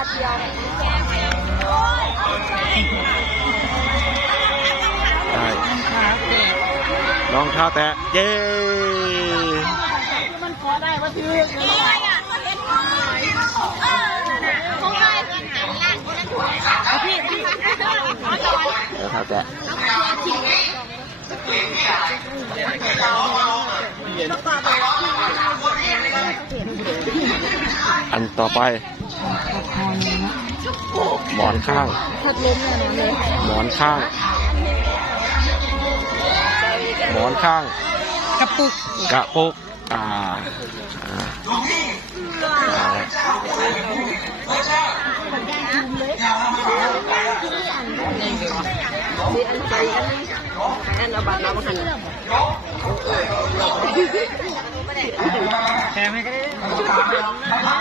าทเดียวได้รองเท้าแตะ เย้มันขอได้ว่าถืออะไรอะเออของใครพี่พี่รองเท้าแตะ อันต่อไป หมอนข้างพัดลมเนี่ยเลยหมอนข้าง หมอนข้าง กระปุก กระปุก อ่าอ่าอ่าอันเอาบัตรเรามาหันแถมให้ก็ได้